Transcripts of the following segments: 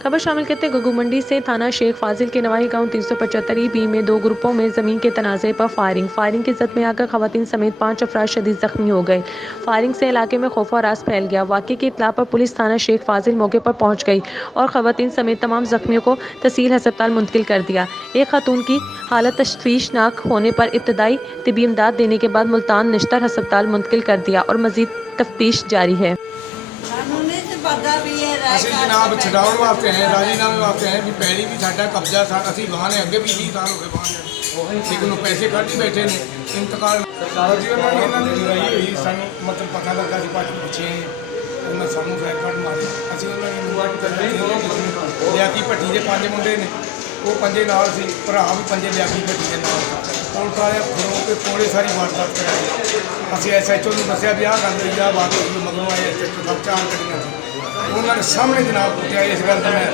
खबर शामिल करते गगू मंडी से थाना शेख फाजिल के नवाही गांव 375 बी में दो ग्रुपों में ज़मीन के तनाज़े पर फायरिंग की जद में आकर खवातीन समेत 5 अफराद शदीद जख्मी हो गए। फायरिंग से इलाके में खौफ और रास फैल गया। वाक़े की इत्तला पर पुलिस थाना शेख फाजिल मौके पर पहुंच गई और खवातीन समेत तमाम जख्मियों को तहसील अस्पताल मुंतकिल कर दिया। एक खातून की हालत तशवीशनाक होने पर इब्तदाई तिबी इमदाद देने के बाद मुल्तान निश्तर अस्पताल मुंतकिल कर दिया और मजीद तफ्तीश जारी है। ਅਸੀਂ ਜਨਾਬ ਛਡਾਉਣ ਵਾਸਤੇ ਆਏ, ਰਾਜੀਨਾਮੇ ਵਾਸਤੇ ਆਏ ਵੀ ਪਹਿਲੀ ਵੀ ਸਾਡਾ ਕਬਜ਼ਾ ਅਸੀਂ ਵਾਹਨੇ ਅੱਗੇ ਵੀ 20 ਸਾਲ ਹੋ ਗਏ ਵਾਹਨੇ ਠੀਕ ਨੂੰ ਪੈਸੇ ਕੱਢ ਹੀ ਬੈਠੇ ਨੇ ਇੰਤਕਾਲ ਸਰਕਾਰ ਜੀ ਉਹਨਾਂ ਨੇ ਇਹਨਾਂ ਦੀ ਲੜਾਈ ਹੋਈ ਸਾਨੂੰ ਮਤਲਬ ਪਤਾ ਲੱਗਾ ਸੀ ਪਾਛੂ ਪਿੱਛੇ ਉਹਨਾਂ ਸਾਨੂੰ ਫੈਰ ਕੱਢ ਮਾਰੇ ਅਸੀਂ ਉਹਨਾਂ ਨੂੰ ਇਨਵਾਈਟ ਕਰਦੇ ਲਿਆਕੀ ਭੱਟੀ ਦੇ 5 ਮੁੰਡੇ ਨੇ ਉਹ ਪੰਜੇ ਨਾਲ ਸੀ ਭਰਾ ਵੀ ਪੰਜੇ ਲਿਆਕੀ ਭੱਟੀ ਦੇ ਨਾਲ ਪੁਲਿਸ ਵਾਲੇ ਖੜੋ ਕੇ ਕੋਲੇ ਸਾਰੀ ਵਾਰਦਾਤ ਕਰਾਈ ਅਸੀਂ ਐਸਐਚਓ ਨੂੰ ਦੱਸਿਆ ਵੀ ਆਹ ਗੱਲ ਹੋਈ ਆ ਬਾਤ ਹੋਈ ਮਗਰੋਂ ਆਏ ਐਸਐਚਓ ਸਭ ਚਾਰ ਗੱਡੀਆਂ ਉਹਨਾਂ ਦੇ ਸਾਹਮਣੇ ਜਨਾਬ ਪੁੱਛਿਆ ਇਸ ਗੱਲ ਦਾ ਮੈਂ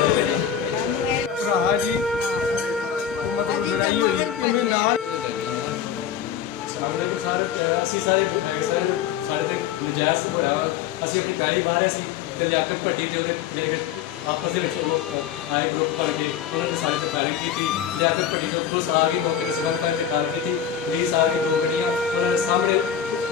ਭਰਾ ਜੀ ਮਤਲਬ ਲੜਾਈ ਹੋਈ ਕਿਵੇਂ ਨਾਲ ਸਾਹਮਣੇ ਸਾਰੇ ਅਸੀਂ ਸਾਰੇ ਸਾਡੇ ਤੇ ਨਜਾਇਜ਼ ਹੋਇਆ ਅਸੀਂ ਆਪਣੀ ਪੈਲੀ ਬਾਹਰ ਅਸੀਂ ਤੇ ਲਿਆਕਤ ਭੱਟੀ ਤੇ ਉਹਦੇ ਜਿਹੜੇ ਆਪਸ ਦੇ ਵਿੱਚ ਉਹ ਆਏ ਗਰੁੱਪ ਬਣ ਕੇ ਉਹਨਾਂ ਨੇ ਸਾਡੇ ਤੇ ਫਾਇਰਿੰਗ ਕੀਤੀ। ਲਿਆਕਤ ਭੱਟੀ ਤੋਂ ਪੁਲਿਸ ਆ ਗਈ ਮੌਕੇ ਤੇ ਸਬੰਧ ਕਰਕੇ ਕਾਰ ਕੀਤੀ ਪੁਲਿਸ ਆ ਗਈ 2 ਗੱਡੀਆਂ ਉਹਨਾਂ ਦੇ ਸਾਹਮਣੇ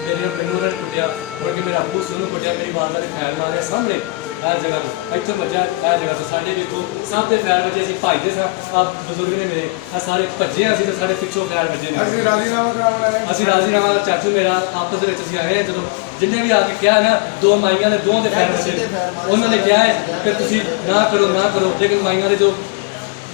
ਮੈਨੂੰ ਉਹਨਾਂ ਨੇ ਕੁੱਟਿਆ ਮੁੜ ਕੇ ਮੇਰਾ ਅੱਬੂ ਸੀ ਉਹਨੂੰ ਕੁੱਟਿਆ ਮੇਰੀ ਵਾਲਦਾ ਨੇ ਫੈਰ ਮਾਰਿਆ ਸਾਹਮਣੇ हर जगह इतों बचा हर जगह तो साढ़े देखो सब के फैर बजे अभी भाजते सा आप बजुर्ग ने मेरे सारे भजे अभी तो साढ़े पिछों फैर बजे ने असं राजीनामा चाचू मेरा आपस में आए जो जिन्हें भी आके कहा ना 2 माइया ने 2 के फैर बचे उन्होंने कहा है कि तुम ना करो लेकिन माइया ने जो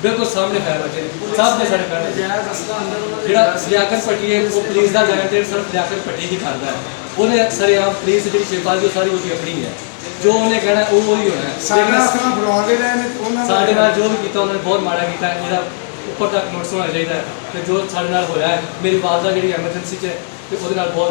बिल्कुल सामने फैर बचे सब ने साढ़े फैर जो लियाकत भट्टी है वो पुलिस का जाने सिर्फ लियाकत भट्टी ही करता है उन्हें सरेआम पुलिस जी शेफाजी सारी वो अपनी है जो उन्हें कहना वो ही होना है साढ़े नाल जो भी किया उन्होंने बहुत माड़ा किया मेरा ऊपर तक नोटिस होना चाहिए तो जो साढ़े नाल होया है मेरी वालदा जी एमरजेंसी च बहुत